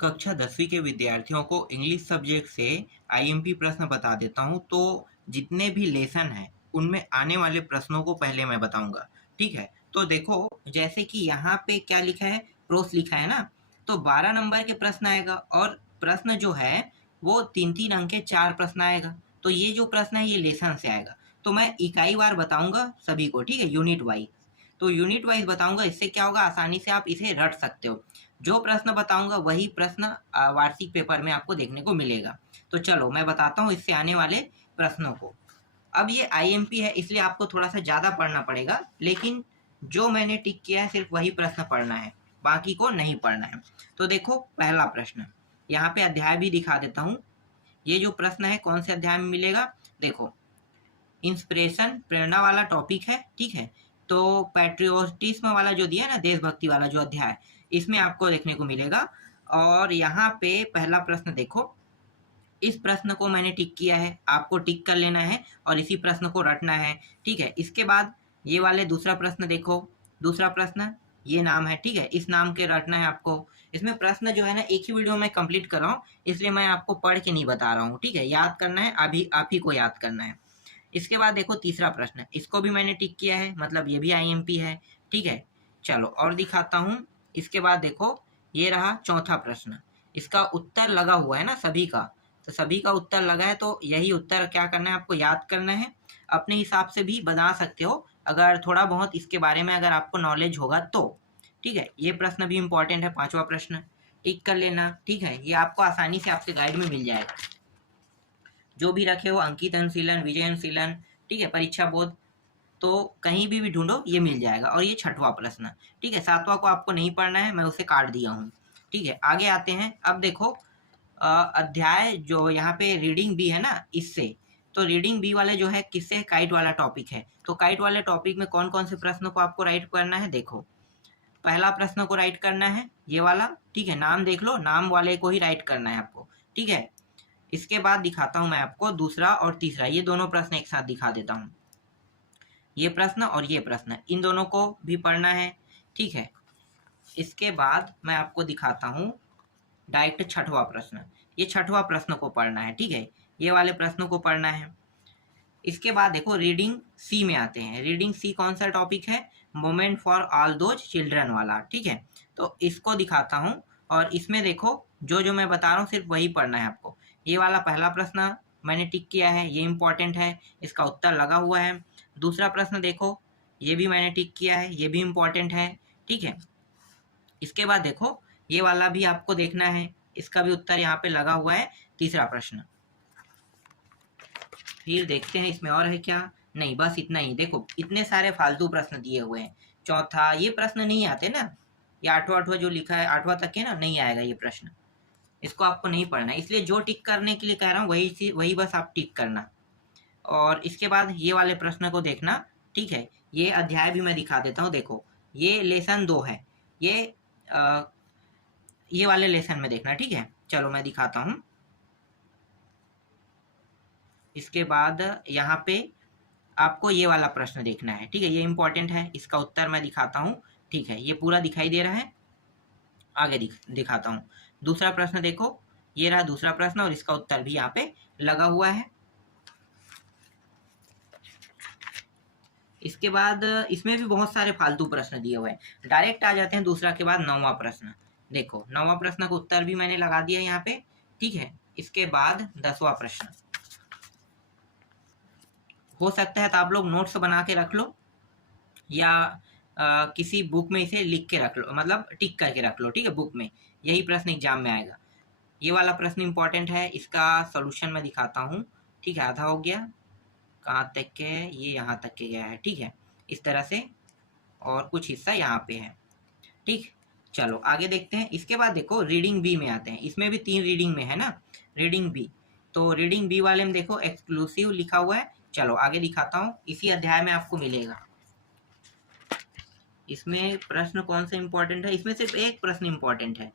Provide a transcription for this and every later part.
कक्षा 10वीं के विद्यार्थियों को इंग्लिश सब्जेक्ट से आईएमपी प्रश्न बता देता हूँ। तो जितने भी लेसन हैं उनमें आने वाले प्रश्नों को पहले मैं बताऊंगा। ठीक है, तो देखो, जैसे कि यहाँ पे क्या लिखा है, प्रोस लिखा है ना, तो 12 नंबर के प्रश्न आएगा और प्रश्न जो है वो 3-3 अंक के 4 प्रश्न आएगा। तो ये जो प्रश्न है ये लेसन से आएगा। तो मैं इकाई वार बताऊंगा सभी को, ठीक है, यूनिट वाइज। तो यूनिट वाइज बताऊंगा, इससे क्या होगा, आसानी से आप इसे रट सकते हो। जो प्रश्न बताऊंगा वही प्रश्न वार्षिक पेपर में आपको देखने को मिलेगा। तो चलो मैं बताता हूँ इससे आने वाले प्रश्नों को। अब ये आईएमपी है इसलिए आपको थोड़ा सा ज़्यादा पढ़ना पड़ेगा, लेकिन जो मैंने टिक किया है सिर्फ वही प्रश्न पढ़ना है, बाकी को नहीं पढ़ना है। तो देखो पहला प्रश्न, यहाँ पे अध्याय भी दिखा देता हूँ। ये जो प्रश्न है कौन से अध्याय में मिलेगा, देखो, इंस्पिरेशन प्रेरणा वाला टॉपिक है, ठीक है। तो पैट्रियोटिज्म वाला जो दिया है ना, देशभक्ति वाला जो अध्याय, इसमें आपको देखने को मिलेगा। और यहाँ पे पहला प्रश्न देखो, इस प्रश्न को मैंने टिक किया है, आपको टिक कर लेना है और इसी प्रश्न को रटना है, ठीक है। इसके बाद ये वाले दूसरा प्रश्न देखो, दूसरा प्रश्न ये नाम है, ठीक है, इस नाम के रटना है आपको। इसमें प्रश्न जो है ना एक ही वीडियो में कंप्लीट कर रहा हूँ, इसलिए मैं आपको पढ़ के नहीं बता रहा हूँ, ठीक है, याद करना है, अभी आप ही को याद करना है। इसके बाद देखो तीसरा प्रश्न, इसको भी मैंने टिक किया है, मतलब ये भी आईएमपी है, ठीक है। चलो और दिखाता हूँ। इसके बाद देखो ये रहा चौथा प्रश्न, इसका उत्तर लगा हुआ है ना सभी का, तो सभी का उत्तर लगा है, तो यही उत्तर क्या करना है, आपको याद करना है। अपने हिसाब से भी बना सकते हो अगर थोड़ा बहुत इसके बारे में अगर आपको नॉलेज होगा तो, ठीक है। ये प्रश्न भी इंपॉर्टेंट है, पांचवा प्रश्न, टिक कर लेना, ठीक है। ये आपको आसानी से आपके गाइड में मिल जाएगा, जो भी रखे हो, अंकित अनुशीलन, विजय अनुशीलन, ठीक है, परीक्षा बोध, तो कहीं भी ढूंढो ये मिल जाएगा। और ये छठवां प्रश्न, ठीक है, सातवां को आपको नहीं पढ़ना है, मैं उसे काट दिया हूँ, ठीक है। आगे आते हैं, अब देखो अध्याय जो यहाँ पे रीडिंग बी है ना, इससे, तो रीडिंग बी वाले जो है किससे, काइट वाला टॉपिक है। तो काइट वाले टॉपिक में कौन कौन से प्रश्नों को आपको राइट करना है, देखो, पहला प्रश्न को राइट करना है ये वाला, ठीक है, नाम देख लो, नाम वाले को ही राइट करना है आपको, ठीक है। इसके बाद दिखाता हूं मैं आपको दूसरा और तीसरा, ये दोनों प्रश्न एक साथ दिखा देता हूं, ये प्रश्न और ये प्रश्न, इन दोनों को भी पढ़ना है, ठीक है। इसके बाद मैं आपको दिखाता हूं डायरेक्ट छठवां प्रश्न, ये छठवां प्रश्न को पढ़ना है, ठीक है, ये वाले प्रश्नों को पढ़ना है। इसके बाद देखो रीडिंग सी में आते हैं, रीडिंग सी कौन सा टॉपिक है, moment for all those children वाला, ठीक है। तो इसको दिखाता हूँ और इसमें देखो जो जो मैं बता रहा हूँ सिर्फ वही पढ़ना है आपको। ये वाला पहला प्रश्न मैंने टिक किया है, ये इंपॉर्टेंट है, इसका उत्तर लगा हुआ है। दूसरा प्रश्न देखो, ये भी मैंने टिक किया है, ये भी इंपॉर्टेंट है, ठीक है। इसके बाद देखो ये वाला भी आपको देखना है, इसका भी उत्तर यहाँ पे लगा हुआ है, तीसरा प्रश्न। फिर देखते हैं इसमें और है क्या, नहीं बस इतना ही। देखो इतने सारे फालतू प्रश्न दिए हुए हैं। चौथा ये प्रश्न नहीं आते ना, ये आठवां जो लिखा है, आठवां तक के ना नहीं आएगा ये प्रश्न, इसको आपको नहीं पढ़ना, इसलिए जो टिक करने के लिए कह रहा हूँ वही बस आप टिक करना। और इसके बाद ये वाले प्रश्न को देखना, ठीक है। ये अध्याय भी मैं दिखा देता हूँ, देखो ये लेसन 2 है, ये वाले लेसन में देखना, ठीक है। चलो मैं दिखाता हूँ। इसके बाद यहाँ पे आपको ये वाला प्रश्न देखना है, ठीक है, ये इंपॉर्टेंट है, इसका उत्तर मैं दिखाता हूँ, ठीक है, ये पूरा दिखाई दे रहा है। आगे दिखाता हूँ दूसरा प्रश्न, देखो ये रहा दूसरा प्रश्न और इसका उत्तर भी यहाँ पे लगा हुआ है। इसके बाद इसमें भी बहुत सारे फालतू प्रश्न दिए हुए हैं। डायरेक्ट आ जाते हैं दूसरा के बाद नौवां प्रश्न, देखो नौवां प्रश्न का उत्तर भी मैंने लगा दिया यहाँ पे, ठीक है। इसके बाद 10वां प्रश्न, हो सकता है तो आप लोग नोट्स बना के रख लो या किसी बुक में इसे लिख के रख लो, मतलब टिक करके रख लो, ठीक है, बुक में, यही प्रश्न एग्जाम में आएगा। ये वाला प्रश्न इंपॉर्टेंट है, इसका सॉल्यूशन मैं दिखाता हूँ, ठीक है। आधा हो गया, कहाँ तक के, ये यहाँ तक के गया है, ठीक है, इस तरह से, और कुछ हिस्सा यहाँ पे है, ठीक। चलो आगे देखते हैं। इसके बाद देखो रीडिंग बी में आते हैं, इसमें भी 3 रीडिंग में है ना, रीडिंग बी। तो रीडिंग बी वाले में देखो एक्सक्लूसिव लिखा हुआ है। चलो आगे दिखाता हूँ, इसी अध्याय में आपको मिलेगा। इसमें प्रश्न कौन सा इंपॉर्टेंट है, इसमें सिर्फ एक प्रश्न इंपॉर्टेंट है,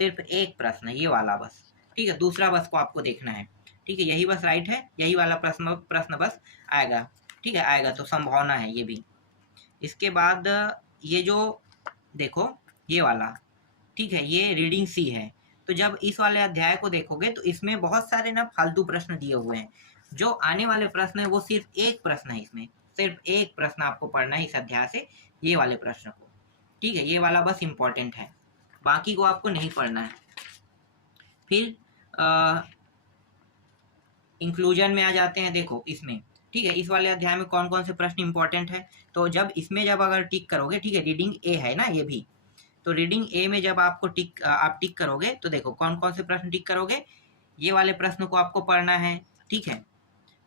सिर्फ एक प्रश्न, ये वाला बस, ठीक है। दूसरा बस को आपको देखना है, ठीक है, यही बस राइट है, यही वाला प्रश्न बस आएगा, ठीक है, आएगा तो संभावना है ये भी। इसके बाद ये जो देखो ये वाला ठीक है, ये रीडिंग सी है। तो जब इस वाले अध्याय को देखोगे तो इसमें बहुत सारे ना फालतू प्रश्न दिए हुए हैं। जो आने वाले प्रश्न है वो सिर्फ एक प्रश्न है, इसमें सिर्फ एक प्रश्न आपको पढ़ना है इस अध्याय से, ये वाले प्रश्न को। ठीक है, ये वाला बस इम्पोर्टेंट है, बाकी को आपको नहीं पढ़ना है। फिर इंक्लूजन में आ जाते हैं। देखो इसमें, ठीक है, इस वाले अध्याय में कौन कौन से प्रश्न इंपॉर्टेंट है। तो जब इसमें जब अगर टिक करोगे, ठीक है, रीडिंग ए है ना ये भी, तो रीडिंग ए में जब आपको आप टिक करोगे तो देखो कौन कौन से प्रश्न टिक करोगे। ये वाले प्रश्न को आपको पढ़ना है, ठीक है।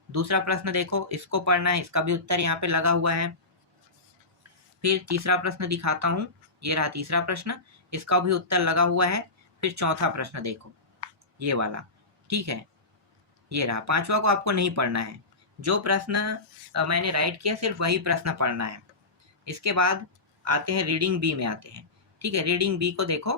दूसरा प्रश्न देखो, इसको पढ़ना है, इसका भी उत्तर यहाँ पे लगा हुआ है। फिर तीसरा प्रश्न दिखाता हूँ, ये रहा तीसरा प्रश्न, इसका भी उत्तर लगा हुआ है। फिर चौथा प्रश्न देखो, ये वाला, ठीक है, ये रहा। पांचवा को आपको नहीं पढ़ना है, जो प्रश्न मैंने राइट किया सिर्फ वही प्रश्न पढ़ना है। इसके बाद आते हैं रीडिंग बी में आते हैं, ठीक है। रीडिंग बी को देखो,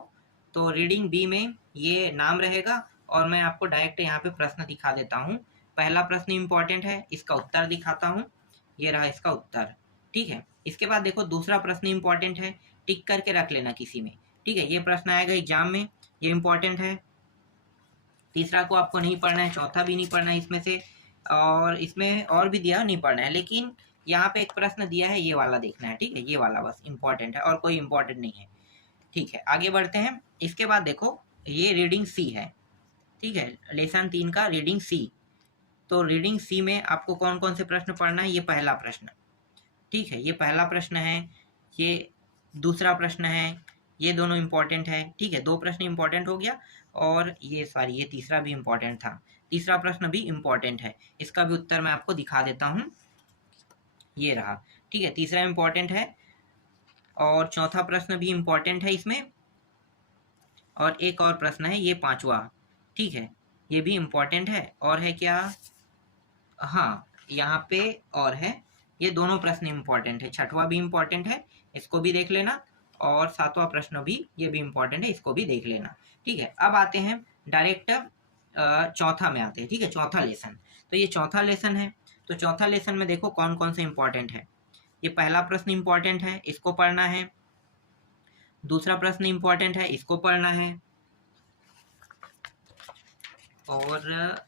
तो रीडिंग बी में ये नाम रहेगा और मैं आपको डायरेक्ट यहाँ पे प्रश्न दिखा देता हूँ। पहला प्रश्न इंपॉर्टेंट है, इसका उत्तर दिखाता हूँ, ये रहा इसका उत्तर, ठीक है। इसके बाद देखो दूसरा प्रश्न इंपॉर्टेंट है, टिक करके रख लेना किसी में, ठीक है, ये प्रश्न आएगा एग्जाम में, ये इंपॉर्टेंट है। तीसरा को आपको नहीं पढ़ना है, चौथा भी नहीं पढ़ना है इसमें से, और इसमें और भी दिया नहीं पढ़ना है, लेकिन यहाँ पे एक प्रश्न दिया है, ये वाला देखना है, ठीक है, ये वाला बस इंपॉर्टेंट है और कोई इंपॉर्टेंट नहीं है, ठीक है। आगे बढ़ते हैं। इसके बाद देखो ये रीडिंग सी है, ठीक है, लेसन 3 का रीडिंग सी। तो रीडिंग सी में आपको कौन कौन से प्रश्न पढ़ना है, ये पहला प्रश्न, ठीक है, ये पहला प्रश्न है, ये दूसरा प्रश्न है, ये दोनों इंपॉर्टेंट है, ठीक है, 2 प्रश्न इंपॉर्टेंट हो गया। और ये सॉरी, ये तीसरा भी इंपॉर्टेंट था, तीसरा प्रश्न भी इंपॉर्टेंट है, इसका भी उत्तर मैं आपको दिखा देता हूँ, ये रहा, ठीक है, तीसरा इंपॉर्टेंट है और चौथा प्रश्न भी इंपॉर्टेंट है इसमें, और एक और प्रश्न है ये पांचवा, ठीक है, ये भी इंपॉर्टेंट है। और है क्या, हाँ यहाँ पे और है, ये दोनों प्रश्न इंपॉर्टेंट है, छठवां भी इंपॉर्टेंट है, इसको भी देख लेना, और सातवां प्रश्न भी, ये भी इंपॉर्टेंट है, इसको भी देख लेना, ठीक है। अब आते हैं डायरेक्ट चौथा में आते हैं, ठीक है, चौथा लेसन। तो ये चौथा लेसन है, तो चौथा लेसन में देखो कौन कौन से इंपॉर्टेंट है। ये पहला प्रश्न इंपॉर्टेंट है, इसको पढ़ना है। दूसरा प्रश्न इंपॉर्टेंट है, इसको पढ़ना है। और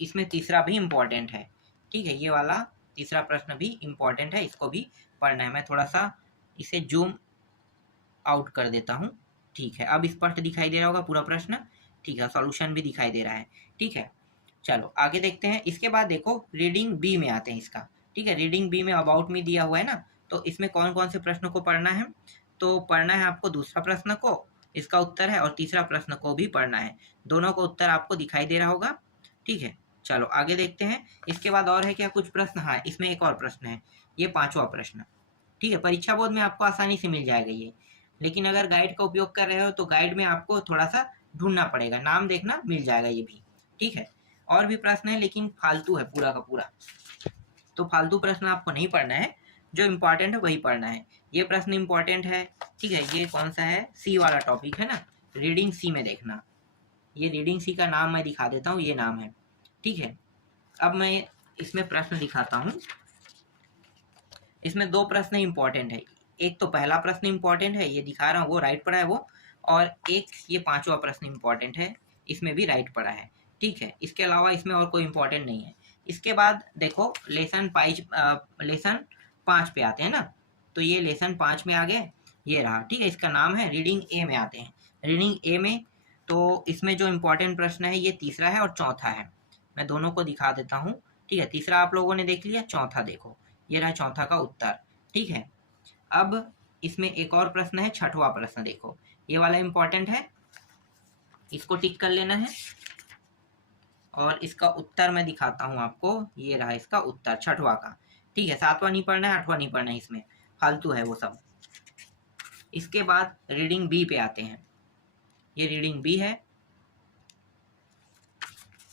इसमें तीसरा भी इंपॉर्टेंट है, ठीक है, ये वाला तीसरा प्रश्न भी इंपॉर्टेंट है, इसको भी पढ़ना है। मैं थोड़ा सा इसे जूम आउट कर देता हूँ, ठीक है, अब स्पष्ट दिखाई दे रहा होगा पूरा प्रश्न, ठीक है, सॉल्यूशन भी दिखाई दे रहा है, ठीक है। चलो आगे देखते हैं। इसके बाद देखो रीडिंग बी में आते हैं इसका, ठीक है, रीडिंग बी में अबाउट मी दिया हुआ है ना, तो इसमें कौन कौन से प्रश्नों को पढ़ना है। तो पढ़ना है आपको दूसरा प्रश्न को, इसका उत्तर है, और तीसरा प्रश्न को भी पढ़ना है, दोनों को उत्तर आपको दिखाई दे रहा होगा, ठीक है। चलो आगे देखते हैं। इसके बाद और है क्या कुछ प्रश्न, हाँ इसमें एक और प्रश्न है, ये पांचवा प्रश्न, ठीक है, परीक्षा बोर्ड में आपको आसानी से मिल जाएगा ये, लेकिन अगर गाइड का उपयोग कर रहे हो तो गाइड में आपको थोड़ा सा ढूंढना पड़ेगा, नाम देखना, मिल जाएगा ये भी, ठीक है। और भी प्रश्न है लेकिन फालतू है पूरा का पूरा, तो फालतू प्रश्न आपको नहीं पढ़ना है, जो इम्पोर्टेंट है वही पढ़ना है। ये प्रश्न इम्पोर्टेंट है, ठीक है, ये कौन सा है, सी वाला टॉपिक है ना, रीडिंग सी में देखना, ये रीडिंग सी का नाम मैं दिखा देता हूँ, ये नाम है, ठीक है। अब मैं इसमें प्रश्न दिखाता हूँ, इसमें 2 प्रश्न इंपॉर्टेंट है, एक तो पहला प्रश्न इंपॉर्टेंट है, ये दिखा रहा हूँ, वो राइट पड़ा है वो, और एक ये पांचवा प्रश्न इंपॉर्टेंट है, इसमें भी राइट पड़ा है, ठीक है। इसके अलावा इसमें और कोई इंपॉर्टेंट नहीं है। इसके बाद देखो लेसन 5 पे आते हैं ना, तो ये लेसन 5 में आ गए, ये रहा, ठीक है, इसका नाम है रीडिंग ए में आते हैं। रीडिंग ए में तो इसमें जो इम्पोर्टेंट प्रश्न है ये तीसरा है और चौथा है, मैं दोनों को दिखा देता हूँ, ठीक है, तीसरा आप लोगों ने देख लिया, चौथा देखो, ये रहा चौथा का उत्तर, ठीक है। अब इसमें एक और प्रश्न है, छठवां प्रश्न देखो, ये वाला इंपॉर्टेंट है, इसको टिक कर लेना है, और इसका उत्तर मैं दिखाता हूँ आपको, ये रहा इसका उत्तर छठवां का, ठीक है। सातवां नहीं पढ़ना है, आठवां नहीं पढ़ना है, इसमें फालतू है वो सब। इसके बाद रीडिंग बी पे आते हैं, ये रीडिंग बी है,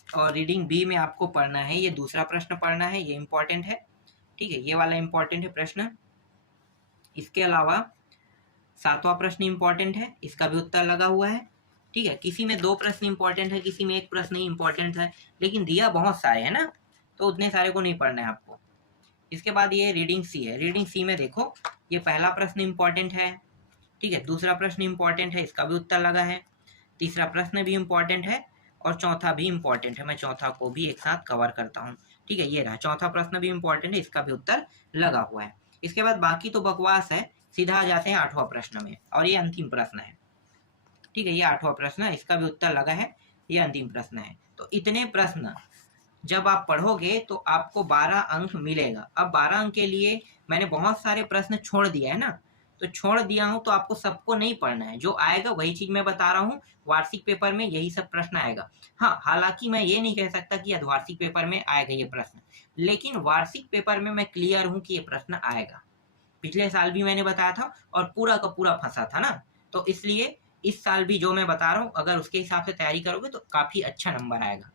और रीडिंग बी में आपको पढ़ना है, ये दूसरा प्रश्न पढ़ना है, ये इंपॉर्टेंट है, ठीक है, ये वाला इंपॉर्टेंट है प्रश्न। इसके अलावा सातवां प्रश्न इंपॉर्टेंट है, इसका भी उत्तर लगा हुआ है, ठीक है। किसी में 2 प्रश्न इंपॉर्टेंट है, किसी में एक प्रश्न ही इंपॉर्टेंट है, लेकिन दिया बहुत सारे है ना, तो उतने सारे को नहीं पढ़ना है आपको। इसके बाद ये रीडिंग सी है, रीडिंग सी में देखो ये पहला प्रश्न इंपॉर्टेंट है, ठीक है, दूसरा प्रश्न इंपॉर्टेंट है, इसका भी उत्तर लगा है, तीसरा प्रश्न भी इंपॉर्टेंट है और चौथा भी इंपॉर्टेंट है। मैं चौथा को भी एक साथ कवर करता हूँ। ठीक है, ये रहा, चौथा प्रश्न भी इंपॉर्टेंट है, इसका भी उत्तर लगा हुआ है। इसके बाद बाकी तो बकवास है, सीधा आ जाते हैं 8वां प्रश्न में, और ये अंतिम प्रश्न है। ठीक है, ये 8वां प्रश्न है, इसका भी उत्तर लगा है, ये अंतिम प्रश्न है। तो इतने प्रश्न जब आप पढ़ोगे तो आपको 12 अंक मिलेगा। अब 12 अंक के लिए मैंने बहुत सारे प्रश्न छोड़ दिया है ना, तो छोड़ दिया हूं तो आपको सबको नहीं पढ़ना है, जो आएगा वही चीज मैं बता रहा हूँ, वार्षिक पेपर में यही सब प्रश्न आएगा। हाँ, हालांकि मैं ये नहीं कह सकता कि अर्धवार्षिक पेपर में आएगा ये प्रश्न, लेकिन वार्षिक पेपर में मैं क्लियर हूँ कि ये प्रश्न आएगा। पिछले साल भी मैंने बताया था और पूरा का पूरा फंसा था ना, तो इसलिए इस साल भी जो मैं बता रहा हूँ, अगर उसके हिसाब से तैयारी करोगे तो काफी अच्छा नंबर आएगा।